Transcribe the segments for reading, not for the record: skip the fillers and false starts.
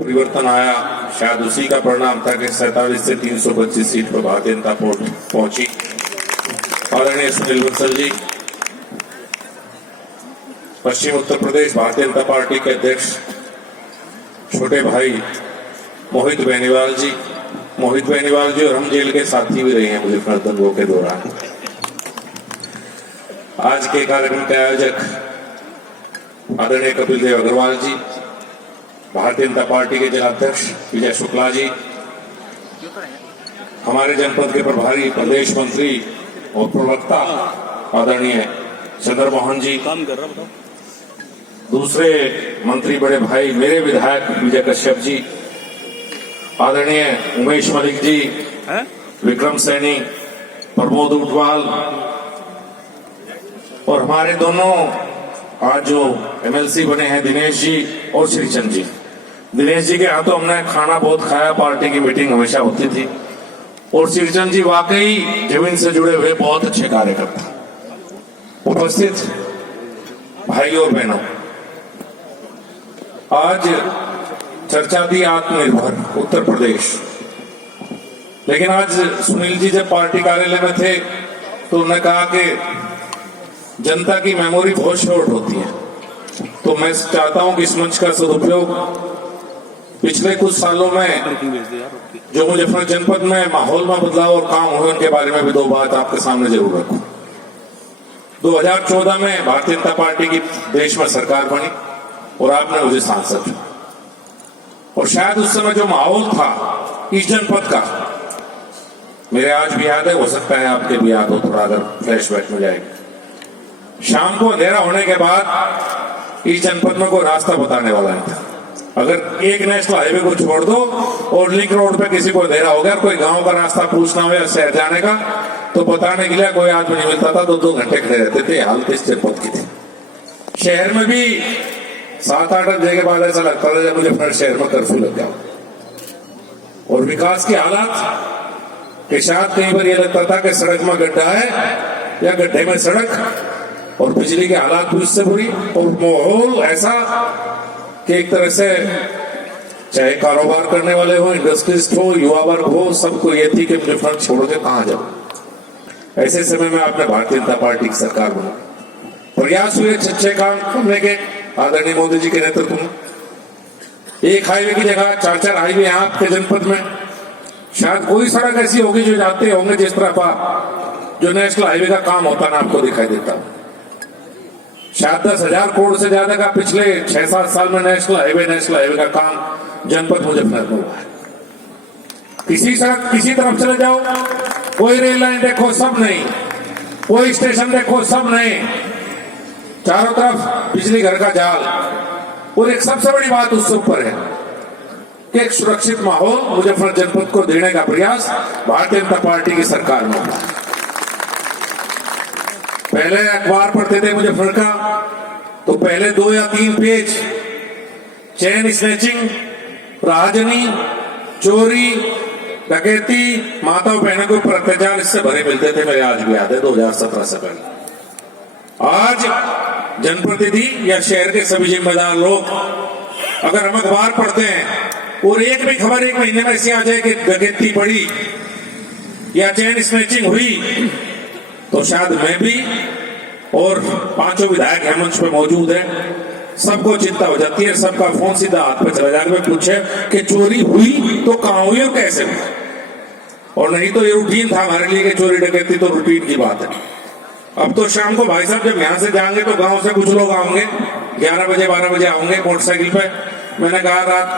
परिवर्तन आया, शायद उसी का परिणाम था कि 47 से 325 सीट पर भारतीय जनता पार्टी पहुंची। आदरणीय सुनील बंसल जी, पश्चिम उत्तर प्रदेश भारतीय जनता पार्टी के अध्यक्ष छोटे भाई मोहित बेनीवाल जी और हम जेल के साथी भी रहे हैं मुजफ्फर दंगों के दौरान। आज के कार्यक्रम के आयोजक आदरणीय कपिल देव अग्रवाल जी, भारतीय जनता पार्टी के जिलाध्यक्ष विजय शुक्ला जी, हमारे जनपद के प्रभारी प्रदेश मंत्री और प्रवक्ता आदरणीय चंद्रमोहन जी, दूसरे मंत्री बड़े भाई मेरे विधायक विजय कश्यप जी, आदरणीय उमेश मलिक जी, विक्रम सैनी, प्रमोद उटवाल और हमारे दोनों आज जो एमएलसी बने हैं दिनेश जी और श्रीचंद जी। दिनेश जी के हाथों हमने खाना बहुत खाया, पार्टी की मीटिंग हमेशा होती थी, और श्रीचंद जी वाकई जमीन से जुड़े हुए बहुत अच्छे कार्यकर्ता। उपस्थित भाई और बहनों, आज चर्चा थी आत्मनिर्भर उत्तर प्रदेश, लेकिन आज सुनील जी जब पार्टी कार्यालय में थे तो उन्होंने कहा कि जनता की मेमोरी बहुत शॉर्ट होती है, तो मैं चाहता हूं कि इस मंच का सदुपयोग पिछले कुछ सालों में जो मुजफ्फर जनपद में माहौल में बदलाव और काम हुए उनके बारे में भी दो बात आपके सामने जरूर रखूं। 2014 में भारतीय जनता पार्टी की देश में सरकार बनी और आपने मुझे सांसद चुना, और शायद उस समय जो माहौल था इस जनपद का मेरे आज भी याद है, हो सकता है आपके भी याद हो थोड़ा, अगर फ्लैशबैक में जाएगा। शाम को अंधेरा होने के बाद इस जनपद में कोई रास्ता बताने वाला नहीं था। अगर एक नेशनल हाईवे को छोड़ दो और लिंक रोड पे किसी को अंधेरा हो गया, कोई गांव का रास्ता पूछना हो या शहर जाने का, तो बताने के लिए कोई आदमी नहीं मिलता था। 2-2 घंटे खड़े रहते थे। हालत इस जनपद की थी। शहर में भी 7-8 बजे के बाद ऐसा लगता था जब मुझे फिर शहर में कर्फ्यू लग गया। और विकास की हालत के साथ कई बार यह लगता था कि सड़क में गड्ढा है या गड्ढे में सड़क, और बिजली के हालात भी उससे बुरी, और माहौल ऐसा कि एक तरह से चाहे कारोबार करने वाले हो, इंडस्ट्रिस्ट हो, युवा वर्ग हो, सबको ये थी कि मुझे फर्क छोड़ के कहां जाऊं। ऐसे समय में आपने भारतीय जनता पार्टी की सरकार बना, प्रयास हुए अच्छे काम करने के आदरणीय मोदी जी के नेतृत्व में। एक हाईवे की जगह 4-4 हाईवे यहाँ आपके जनपद में, शायद कोई सड़क ऐसी होगी जो जाते होंगे जिस तरफ जो नेशनल हाईवे का काम होता ना आपको दिखाई देता। शायद 10,000 करोड़ से ज्यादा का पिछले 6-7 साल में नेशनल हाईवे का काम जनपद मुजफ्फरनगर में हुआ है। किसी सड़क किसी तरफ चले जाओ, कोई रेल लाइन देखो सब नहीं, कोई स्टेशन देखो सब नहीं, चारों तरफ बिजली घर का जाल। और एक सबसे बड़ी बात उससे ऊपर है कि एक सुरक्षित माहौल मुजफ्फर जनपद को देने का प्रयास भारतीय जनता पार्टी की सरकार में हुआ। पहले अखबार पढ़ते थे मुजफ्फर का, तो पहले 2 या 3 पेज चेन स्नैचिंग, राहजनी, चोरी, डकैती, माता बहनों के ऊपर अत्याचार इससे भरे मिलते थे। मेरे आज भी याद है 2017 से पहले। आज जनप्रतिनिधि या शहर के सभी जिम्मेदार लोग अगर हम अखबार पढ़ते हैं और एक भी खबर एक महीने में ऐसी आ जाए कि डकैती पड़ी या चेन स्नैचिंग हुई, तो शायद मैं भी और 5 विधायक यहाँ मंच पे मौजूद है, सबको चिंता हो जाती है। सबका फोन सीधा हाथ पे चला जाकर पूछे कि चोरी हुई तो कहां हुई और कैसे हुई, और नहीं तो ये रूटीन था हमारे लिए कि चोरी डकैती तो रूटीन की बात है। अब तो शाम को भाई साहब जब यहाँ से जाएंगे तो गांव से कुछ लोग आएंगे, 11 बजे 12 बजे आएंगे मोटरसाइकिल पे। मैंने कहा रात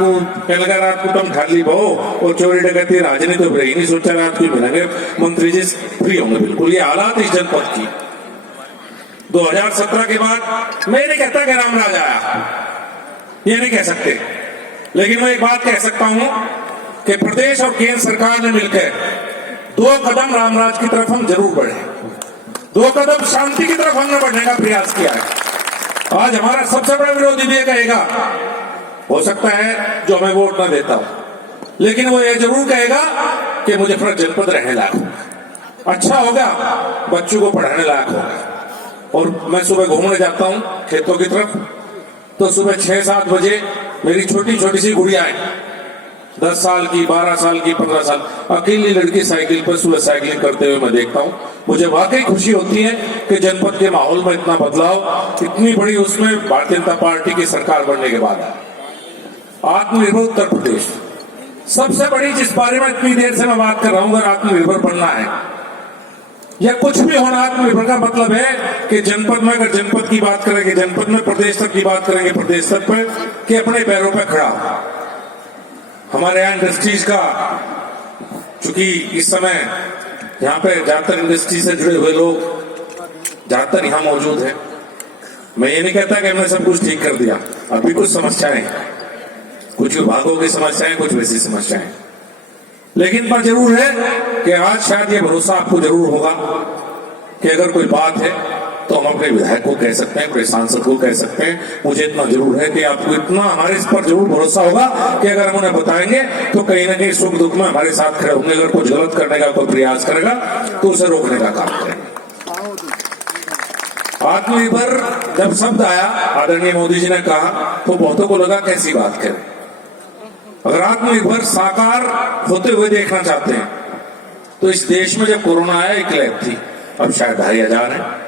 को तुम खाली बहो और चोरी डकैती राजनीति तो ही नहीं सोचा, रात को मिलेंगे मंत्री जी फ्री होंगे। बिल्कुल ये हालात इस जनपद की। 2017 के बाद मैं नहीं कहता कि रामराज आया, ये नहीं कह सकते, लेकिन मैं एक बात कह सकता हूं कि प्रदेश और केंद्र सरकार ने मिलकर 2 कदम रामराज की तरफ हम जरूर बढ़े, 2 कदम शांति की तरफ हमने बढ़ने का प्रयास किया है। आज हमारा सबसे बड़ा विरोधी भी कहेगा, हो सकता है जो हमें वोट न देता हो, लेकिन वो ये जरूर कहेगा कि मुजफ्फर जनपद रहने लायक होगा, अच्छा होगा, बच्चों को पढ़ाने लायक होगा। और मैं सुबह घूमने जाता हूं खेतों की तरफ, तो सुबह 6-7 बजे मेरी छोटी छोटी सी गुड़ियाएं 10 साल की, 12 साल की, 15 साल, अकेली लड़की साइकिल पर सुबह साइकिलिंग करते हुए मैं देखता हूँ। मुझे वाकई खुशी होती है कि जनपद के माहौल में इतना बदलाव, इतनी बड़ी उसमें भारतीय जनता पार्टी की सरकार बनने के बाद है। आत्मनिर्भर उत्तर प्रदेश सबसे बड़ी, जिस बारे में इतनी देर से मैं बात कर रहा हूं, अगर आत्मनिर्भर बनना है या कुछ भी होना, आत्मनिर्भर का मतलब है कि जनपद में, अगर जनपद की बात करेंगे जनपद में, प्रदेश तक की बात करेंगे प्रदेश तक पर, कि अपने पैरों पर खड़ा। हमारे यहाँ इंडस्ट्रीज का, चूंकि इस समय यहाँ पे ज्यादातर इंडस्ट्री से जुड़े हुए लोग ज्यादातर यहाँ मौजूद है। मैं ये नहीं कहता कि हमने सब कुछ ठीक कर दिया, अभी कुछ समस्याएं, कुछ विभागों की समस्याएं, कुछ वैसी समस्याएं, लेकिन पर जरूर है कि आज शायद ये भरोसा आपको जरूर होगा कि अगर कोई बात है तो हम अपने विधायक को कह सकते हैं, अपने सांसद को कह सकते हैं। मुझे इतना जरूर है कि आपको इतना हमारे इस पर जरूर भरोसा होगा कि अगर हम उन्हें बताएंगे तो कहीं ना कहीं सुख दुख में हमारे साथ खड़े होंगे। अगर कुछ गलत करने का कोई प्रयास करेगा तो उसे रोकने का काम करेंगे। आत्मनिर्भर जब शब्द आया, आदरणीय मोदी जी ने कहा, तो बहुतों को लगा कैसी बात करें। अगर आत्मनिर्भर साकार होते हुए देखना चाहते हैं तो इस देश में जब कोरोना आया एक लैब थी, अब शायद 2,500 है।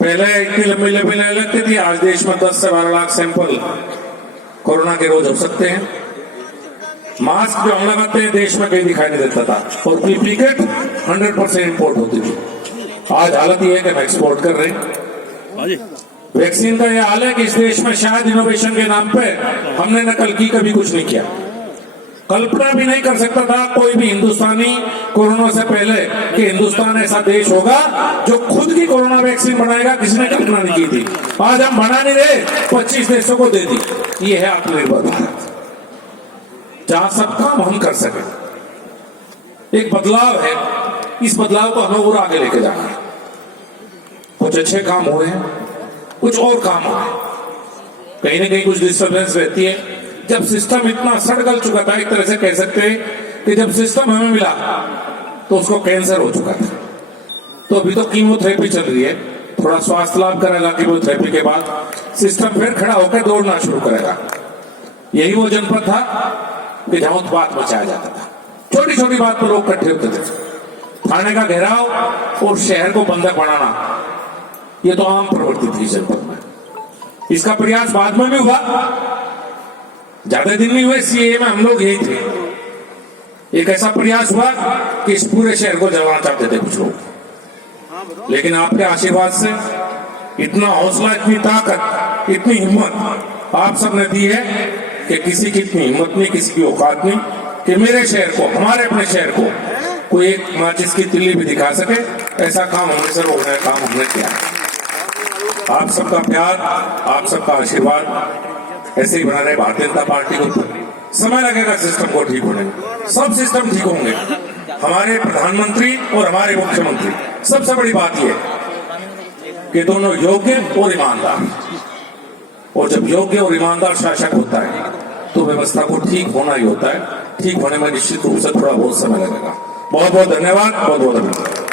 पहले इतनी लंबी लंबी लाइन लगती थी, आज देश में 10 से 12 लाख सैंपल कोरोना के रोज हो सकते हैं। मास्क जो हम लगाते हैं देश में कहीं दिखाई नहीं देता था, और पीपीई किट 100% इंपोर्ट होती थी। आज हालत यह है कि हम एक्सपोर्ट कर रहे हैं। वैक्सीन का यह हाल है कि इस देश में शायद इनोवेशन के नाम पे हमने नकल की कभी कुछ नहीं किया। कल्पना भी नहीं कर सकता था कोई भी हिंदुस्तानी कोरोना से पहले कि हिंदुस्तान ऐसा देश होगा जो खुद की कोरोना वैक्सीन बनाएगा, किसी ने कल्पना नहीं की थी। आज हम बना नहीं रहे, 25 देशों को दे दी। ये है आत्मनिर्भर भारत, जहां सब काम हम कर सके। एक बदलाव है, इस बदलाव को हमें और आगे लेके जाना है। कुछ अच्छे काम हुए हैं, कुछ और काम हुए हैं, कहीं ना कहीं कुछ डिस्टर्बेंस रहती है। जब सिस्टम इतना सड़ गल चुका था, एक तरह से कह सकते हैं कि जब सिस्टम हमें मिला तो उसको कैंसर हो चुका था। तो अभी तो कीमोथेरेपी चल रही है, थोड़ा स्वास्थ्य लाभ करेगा कीमोथेरेपी के बाद, सिस्टम फिर खड़ा होकर दौड़ना शुरू करेगा। यही वो जनपद था कि जहां उत्पात मचाया जाता था, छोटी छोटी बात पर लोग इकट्ठे होते थे। थाने का घेराव और शहर को बंधक बनाना, ये तो आम प्रवृत्ति थी जनपद में। इसका प्रयास बाद में भी हुआ, ज्यादा दिन नहीं हुए, सीए में हम लोग यही थे। एक ऐसा प्रयास हुआ कि इस पूरे शहर को जलाना चाहते थे कुछ लोग, लेकिन आपके आशीर्वाद से इतना हौसला, इतनी ताकत, इतनी हिम्मत आप सबने दी है कि किसी की इतनी हिम्मत नहीं, किसी की औकात नहीं कि मेरे शहर को, हमारे अपने शहर को कोई एक माचिस की तिल्ली भी दिखा सके। ऐसा काम हमने से रोकने का काम हमने किया। आप सबका प्यार, आप सबका आशीर्वाद ऐसे ही बना रहे। भारतीय जनता पार्टी को समय लगेगा सिस्टम को ठीक होने में, सब सिस्टम ठीक होंगे। हमारे प्रधानमंत्री और हमारे मुख्यमंत्री, सबसे बड़ी बात यह है कि दोनों योग्य और ईमानदार, और जब योग्य और ईमानदार शासक होता है तो व्यवस्था को ठीक होना ही होता है। ठीक होने में निश्चित रूप से थोड़ा बहुत समय लगेगा। बहुत बहुत धन्यवाद, बहुत बहुत धन्यवाद।